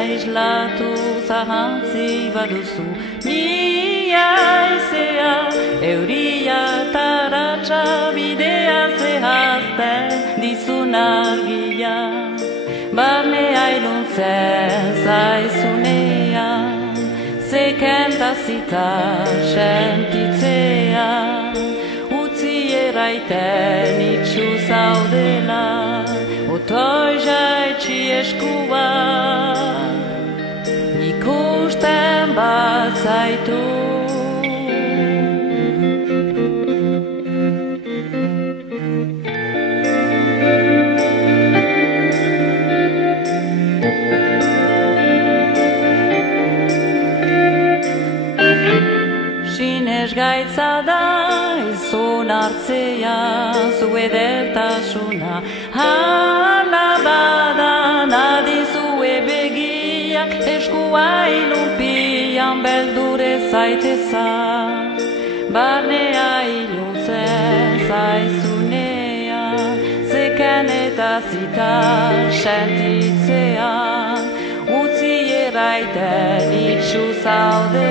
Aislato zahantzi baduzu Nia izea euria taratxa bidea zehazten dizun argia Barnea iluntzen zaizunean Zekentazita sentitzea Utzi eraiten itxu zaudela Otoi jaitsi eskua Ikusten bat zaitu Sinez gaitza da izun hartzea zu edertasuna Hala badan adizue begiak eskua ilunpian beldure zaiteza Barnea iluntzen zaizunean Zeken eta zita sentitzean Utzi eraiten itxu zaude